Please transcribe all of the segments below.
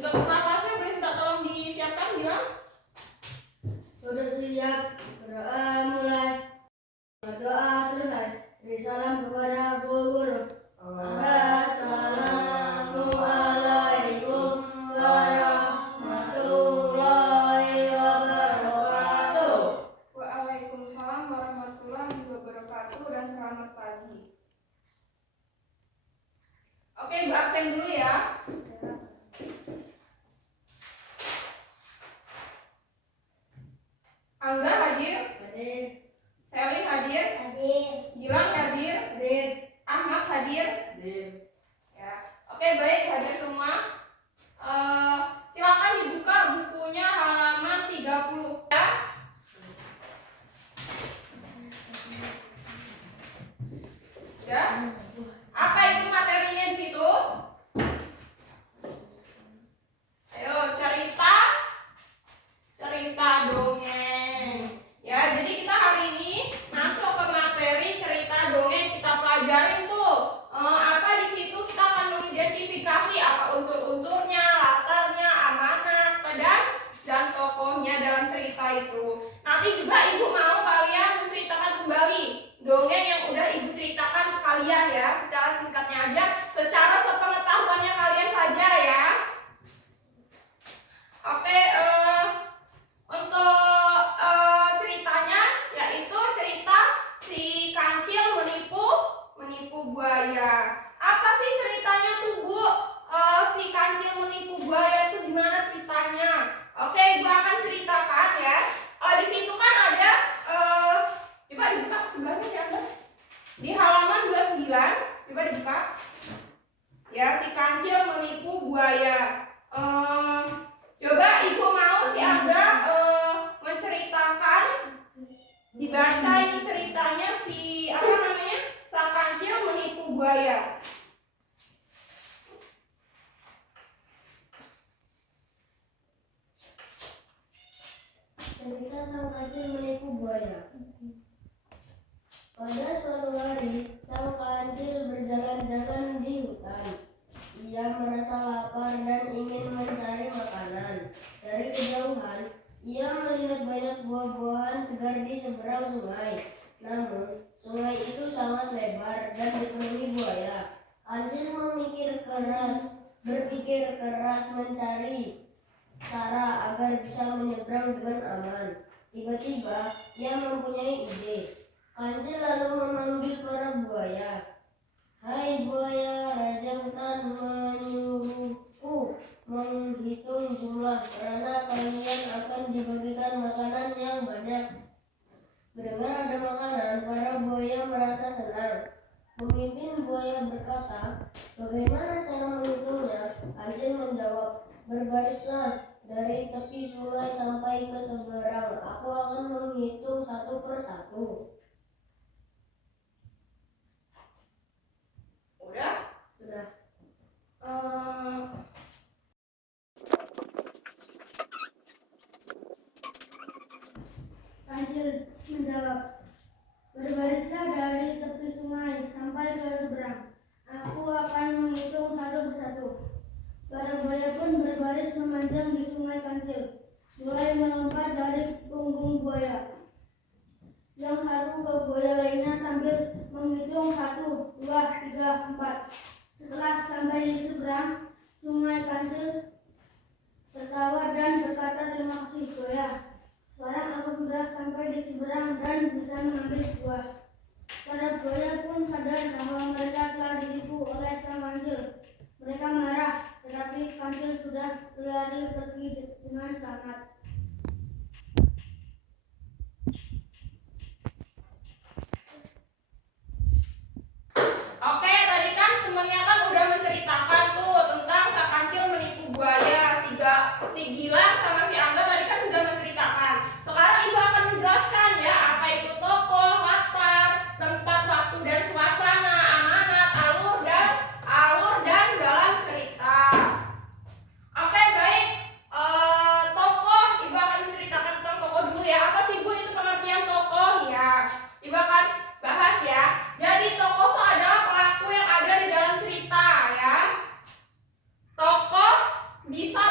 Untuk buka kelasnya boleh minta tolong disiapkan, bilang. Sudah siap, berdoa mulai. Doa selesai, beri salam kepada Bu Guru. Assalamualaikum warahmatullahi wabarakatuh. Waalaikumsalam warahmatullahi wabarakatuh dan selamat pagi. Oke, Ibu absen dulu ya. Angga hadir? Hadir. Selin hadir? Hadir. Gilang hadir? Hadir. Ahmad hadir? Hadir. Ya. Oke, baik, hadir semua. Silakan dibuka bukunya halaman 30 ya. Ya. Apa itu materinya di situ? Ayo, cerita dongeng. Ya, jadi kita hari ini masuk ke materi cerita dongeng. Kita pelajarin tuh apa di situ, kita akan mengidentifikasi apa unsur-unsurnya, latarnya, amanat, dan tokohnya dalam cerita itu. Nanti juga Ibu mau kalian menceritakan kembali dongeng yang udah Ibu ceritakan ke kalian ya, secara singkatnya aja, secara sepengetahuannya kalian saja ya. Oke, untuk ceritanya yaitu cerita si kancil menipu buaya. Apa sih ceritanya tuh, Bu? Si kancil menipu buaya itu gimana ceritanya? Oke, Ibu akan ceritakan ya. Di situ kan ada coba dibuka sebelahnya ya, Mbak. Di halaman 29, coba dibuka. Ya, si kancil menipu buaya. Coba Ibu mau si Angga menceritakan, dibaca ini ceritanya si sang kancil menipu buaya. Cerita sang kancil menipu buaya. Pada suatu hari, sang kancil berjalan-jalan di hutan. Ia merasa lapar dan ingin mencari makanan. Dari kejauhan, ia melihat banyak buah-buahan segar di seberang sungai. Namun, sungai itu sangat lebar dan dipenuhi buaya. Kancil berpikir keras mencari cara agar bisa menyeberang dengan aman. Tiba-tiba, ia mempunyai ide. Kancil lalu memanggil para buaya. Hai buaya, Raja Hutan menyuruhku menghitung jumlah karena kalian akan dibagikan makanan yang banyak. Mendengar ada makanan, para buaya merasa senang. Pemimpin buaya berkata, bagaimana cara menghitungnya? Kancil menjawab, berbarislah dari tepi sungai sampai ke seberang. Aku akan menghitung satu persatu. Udah? Sudah. Kancil menjawab, berbarislah dari tepi sungai sampai ke seberang. Aku akan menghitung satu persatu. Para buaya pun berbaris memanjang di sungai Kancil, mulai melompat dari punggung buaya yang satu ke buaya lainnya sambil menghitung 1, 2, 3, 4. Setelah sampai di seberang sungai Kancil tertawa dan berkata, terima kasih buaya. Sekarang aku sudah sampai di seberang dan bisa mengambil buah. Para buaya pun sadar bahwa mereka telah ditipu oleh sang kancil. Mereka marah, tetapi kancil sudah berlari pergi dengan selamat. Oke, tadi kan temennya kan udah menceritakan tuh tentang sang kancil menipu buaya. Si Gilang sama si Angga tadi kan sudah menceritakan. Sekarang Ibu akan menjelaskan ya apa itu tokoh, latar, tempat, waktu, dan suasana, amanat, alur dan dalam cerita. Oke, baik. Tokoh, Ibu akan menceritakan tentang tokoh dulu ya. Apa sih Bu itu pengertian tokoh ya? Ibu akan bahas ya. Jadi tokoh itu adalah pelaku yang ada di dalam cerita ya. Tokoh bisa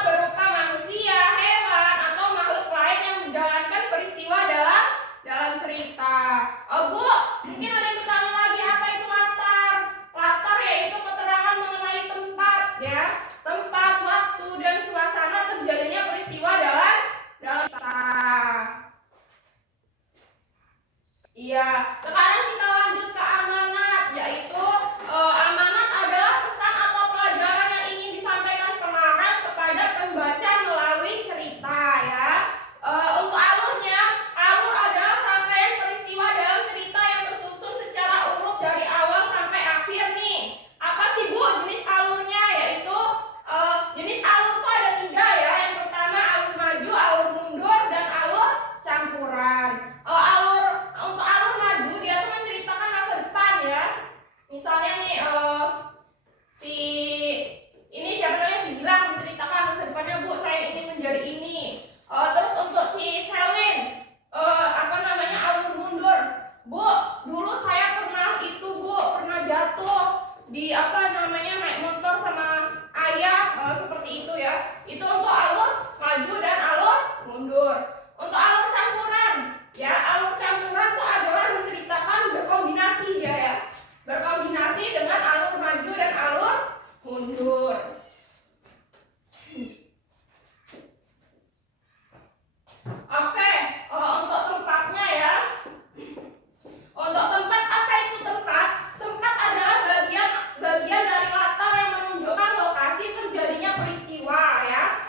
Itu untuk alur maju dan alur mundur. Untuk alur campuran, ya alur campuran itu adalah menceritakan berkombinasi dia ya. Berkombinasi dengan alur maju dan alur mundur. Oke, untuk tempatnya ya. Untuk tempat, apa itu tempat? Tempat adalah bagian dari latar yang menunjukkan lokasi terjadinya peristiwa ya.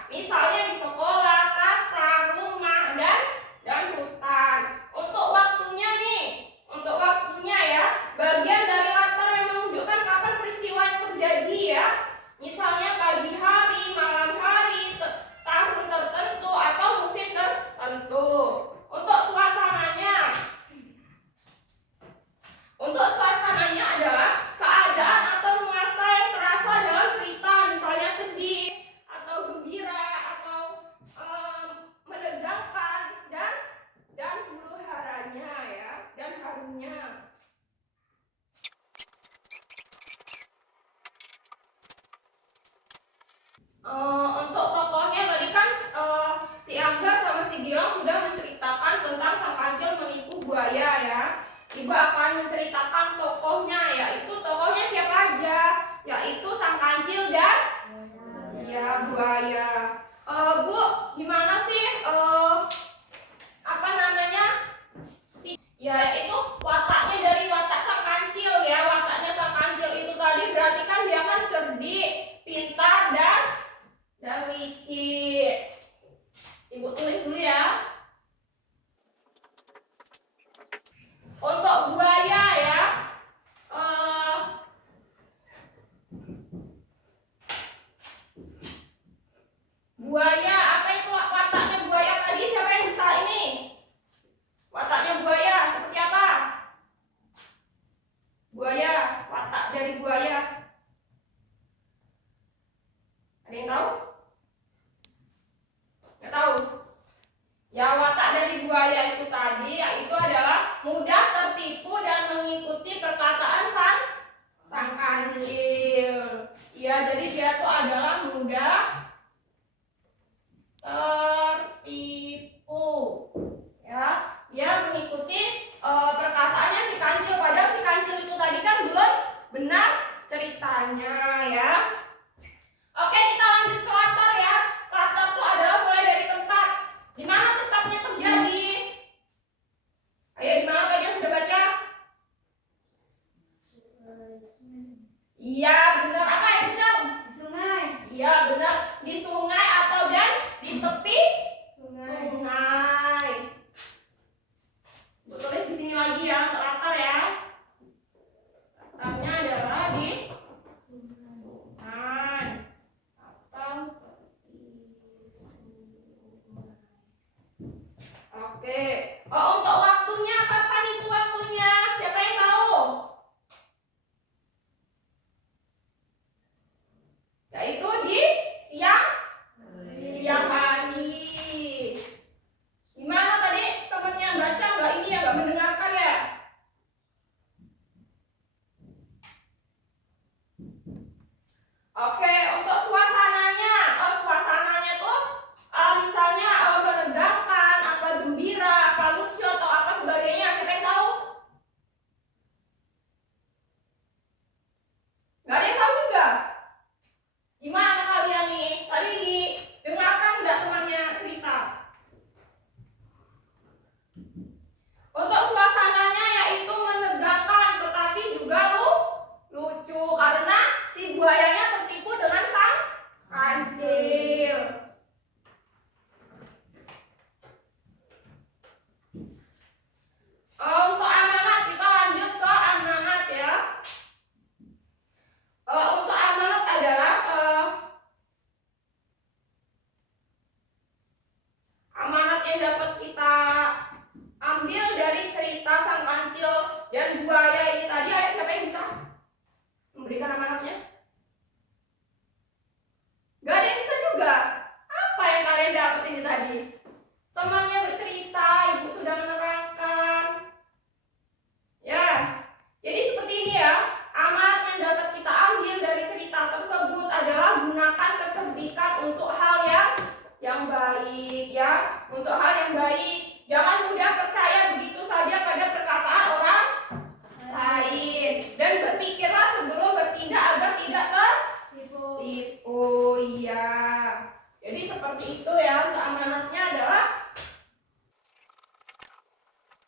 seperti itu ya. Untuk amanatnya adalah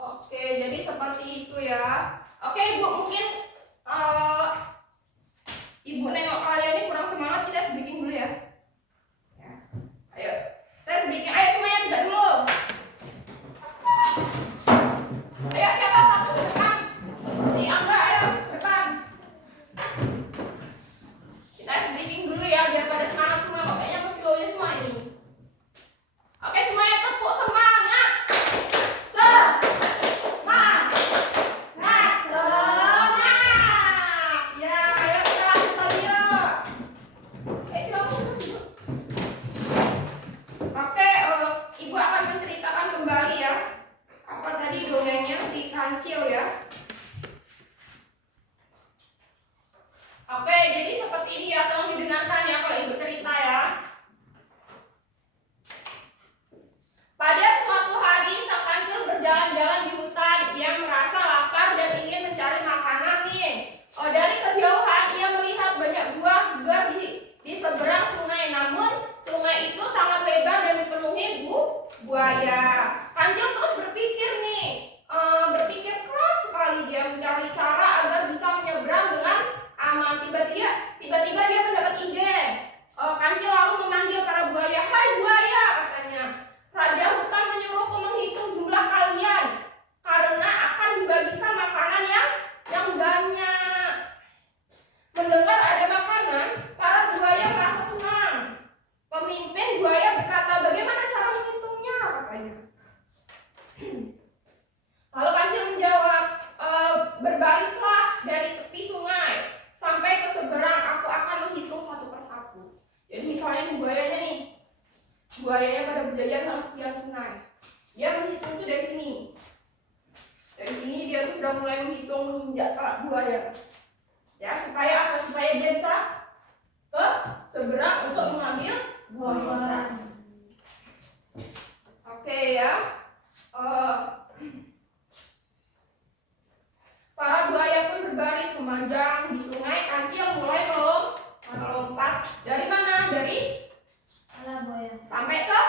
oke, jadi seperti itu ya. Oke, Ibu, mungkin Ibu nengok kalian ini kurang semangat, kita speaking dulu ya. Ayo, tes speaking. Ayo semuanya tegak dulu. Ayo, siapa satu ke depan? Si Angga, ayo ke depan. Kita speaking dulu ya, biar pada semangat semua. Kok kayaknya masih loyo semua ini. Oke, semuanya tepuk semangat. Semangat. Semangat. Ya, ayo kita lanjut lagi yuk. Silakan. Oke, Ibu akan menceritakan kembali ya. Apa tadi dongengnya si kancil ya. Oke, jadi seperti ini ya, tolong didengarkan ya kalau Ibu cerita ya. Pada suatu hari sang kancil berjalan-jalan di hutan. Ia merasa lapar dan ingin mencari makanan nih. Dari kejauhan ia melihat banyak buah segar di seberang sungai. Namun sungai itu sangat lebar dan dipenuhi buaya. Kancil terus berpikir nih, berpikir keras sekali dia mencari cara agar bisa menyeberang dengan aman. Tiba-tiba dia mendapat ide. Kancil lalu memanggil para buaya. Hai buaya, katanya. Raja hutan menyuruhku menghitung jumlah kalian karena akan dibagikan makanan yang banyak. Mendengar ada makanan, para buaya merasa senang. Pemimpin buaya berkata, bagaimana cara menghitungnya, katanya. Lalu kancil menjawab, berbarislah dari tepi sungai sampai ke seberang, aku akan menghitung satu persatu. Jadi misalnya nih buayanya nih, buayanya pada berjajar sama tepian sungai. Dia menghitung itu dari sini. Dari sini dia tuh sudah mulai menghitung, menginjak buaya. Ya, supaya apa? Supaya dia bisa ke seberang untuk mengambil buah-buahan. Oke ya. Para buaya pun berbaris memanjang di sungai. Kancil mulai melompat. Dari mana? Dari sampai ke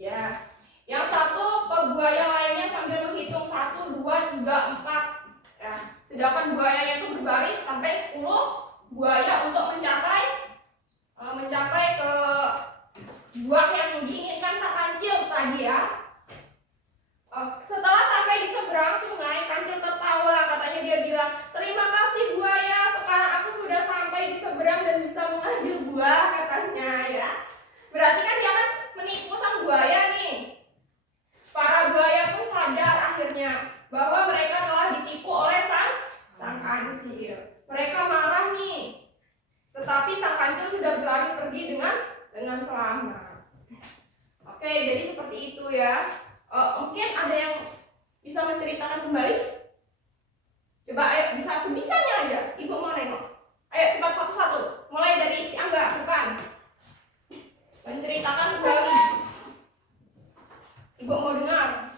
ya. Yang satu ke buaya lainnya sambil menghitung 1, 2, 3, 4 ya. Sedangkan buayanya itu berbaris sampai 10 buaya untuk mencapai ke buah yang diinginkan sang kancil tadi ya. Setelah sampai di seberang sungai, kancil tertawa. Katanya dia bilang, terima kasih buaya, sekarang aku sudah sampai di seberang dan bisa mengambil buah, katanya ya. Berarti kan dia kan menipu sang buaya nih. Para buaya pun sadar akhirnya bahwa mereka telah ditipu oleh sang kancil. Mereka marah nih. Tetapi sang kancil sudah berlari pergi dengan selamat. Oke, jadi seperti itu ya. Mungkin ada yang bisa menceritakan kembali? Coba ayo, bisa sebisanya aja. Ibu mau nengok. Ayo cepat satu-satu. Mulai dari si Angga depan. Menceritakan kembali. Ibu mau dengar.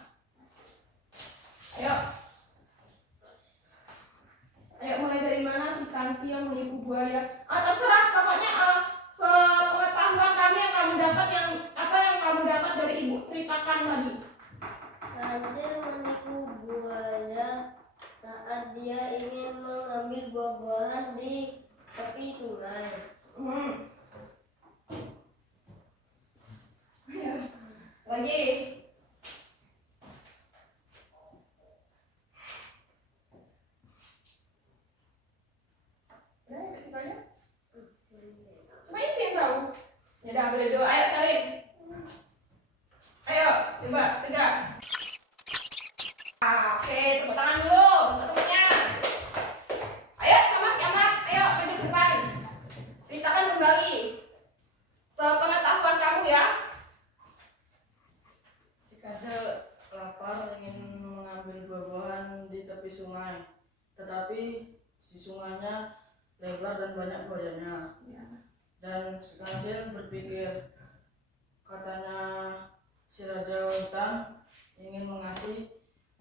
Ayo. Ayo mulai dari mana si kancil menipu buaya? Terserah, pokoknya sepengetahuan kami yang kamu dapat, yang kamu dapat dari Ibu ceritakan tadi. Kancil menipu buaya saat dia ingin mengambil buah-buahan di tepi sungai. Lagi. Udah ya, kasih tanya. Coba itu yang tahu. Ya udah, boleh dulu. Ayo salin. Ayo, coba tegak. Oke, tepuk tangan dulu untuk temennya. Ayo sama si Ahmad, ayo maju ke depan. Ceritakan kembali sepengetahuan kamu ya. Si kancil lapar ingin mengambil buah-buahan di tepi sungai, tetapi di sungainya lebar dan banyak buayanya. Dan si kancil berpikir, katanya si raja hutan ingin mengasih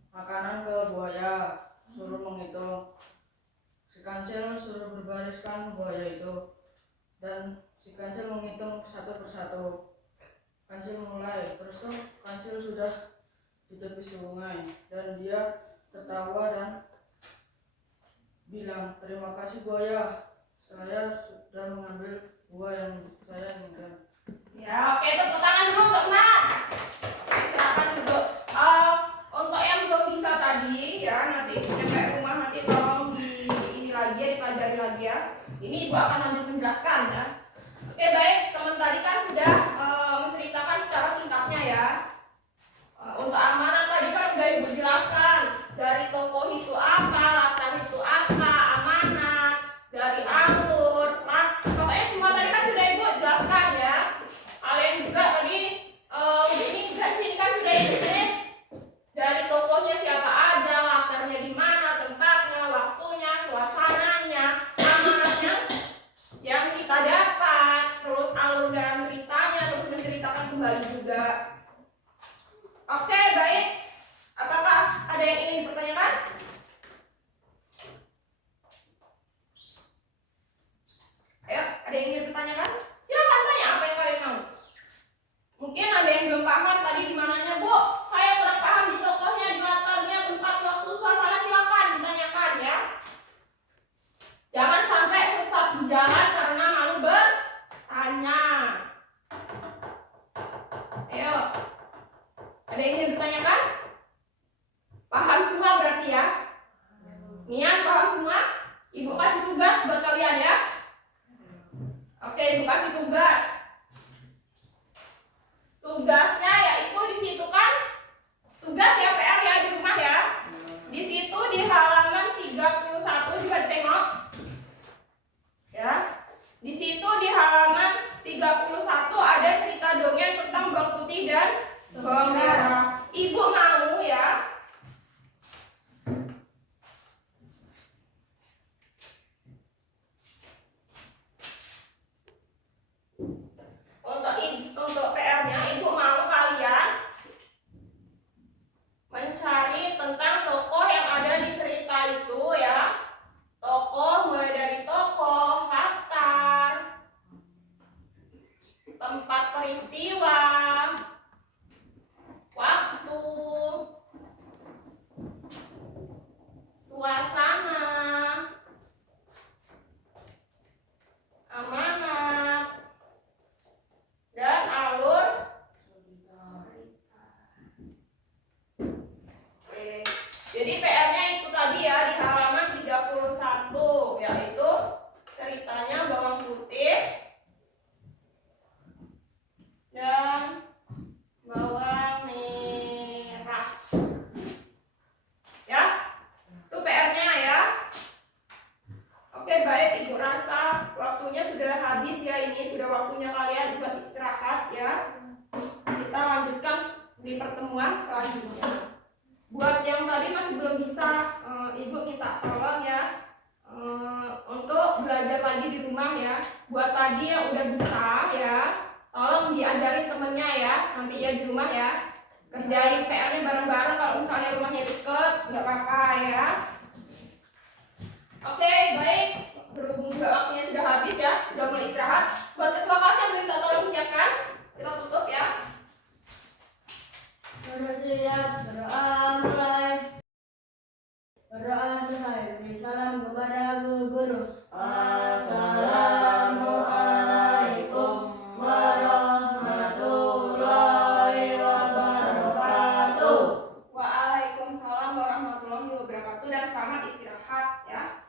makanan ke buaya, suruh menghitung. Si kancil suruh berbariskan buaya itu, dan si kancil menghitung satu persatu. Kancil mulai, terus tuh Kancil sudah di tepi sungai dan dia tertawa dan bilang, terima kasih buaya, saya sudah mengambil buah yang saya inginkan. Ya, oke, tepuk tangan dulu untuk Mat. Silakan duduk. Untuk yang belum bisa tadi ya, nanti nyampe rumah nanti tolong ini lagi ya, dipelajari lagi ya. Ini Ibu akan lanjut menjelaskan ya. Oke, baik, teman tadi kan sudah menceritakan secara singkatnya ya. Untuk amanat tadi kan sudah Ibu jelaskan dari tokoh itu apa, latar itu apa, amanat, dari alur, pokoknya semua tadi kan sudah Ibu jelaskan ya. Kalian juga tadi ini juga di sini kan sudah Ibu tulis dari tokohnya siapa aja, latarnya di mana, tempatnya, waktunya, suasananya, amanatnya yang kita dapat, terus alur dalam ceritanya, terus menceritakan kembali juga. Oke, baik. Apakah ada yang ingin dipertanyakan? Ayo, ada yang ingin dipertanyakan? Silakan tanya apa yang kalian mau. Mungkin ada yang belum paham tadi di mananya, Bu. Saya kurang paham di tokohnya, di latarnya, tempat, waktu, suasana. Silakan ditanyakan ya. Jangan sampai sesat di jalan karena malu bertanya. Ayo. Ada yang ingin ditanyakan? Paham semua berarti ya? Nian paham semua? Ibu kasih tugas buat kalian ya. Oke, Ibu kasih tugas. Tugasnya yaitu di situ kan tugas ya, PR ya di rumah ya. Di situ di halaman 31 juga ditengok. Ya. Di situ di halaman 31 ada cerita dongeng tentang bawang putih dan bawang merah. Ibu mau ya. Untuk PR-nya Ibu mau kalian mencari tentang tokoh yang ada di cerita itu ya. Tokoh mulai dari tokoh, latar, tempat peristiwa, waktu, suasana, amanat, dan alur cerita. Oke. Jadi PR-nya itu tadi ya di halaman 31 yaitu ceritanya bawang putih dan bawang merah. Ya. Itu PR-nya ya. Oke, baik, Ibu rasa waktunya sudah habis ya, ini sudah waktunya kalian buat istirahat ya. Kita lanjutkan di pertemuan selanjutnya. Buat yang tadi masih belum bisa, Ibu minta tolong ya untuk belajar lagi di rumah ya. Buat tadi yang udah bisa ya, tolong diajarin temennya ya, nanti ya di rumah ya. Kerjain PR-nya bareng-bareng, kalau misalnya rumahnya deket, nggak apa-apa ya. Oke, baik. Berhubung juga waktunya sudah habis ya, sudah mulai istirahat. Buat ketua kelas yang minta tolong siapkan, kita tutup ya. Siap, berdoa mulai. Berdoa selesai. Beri salam kepada Bu Guru. Assalamualaikum warahmatullahi wabarakatuh. Waalaikumsalam warahmatullahi wabarakatuh dan selamat istirahat ya.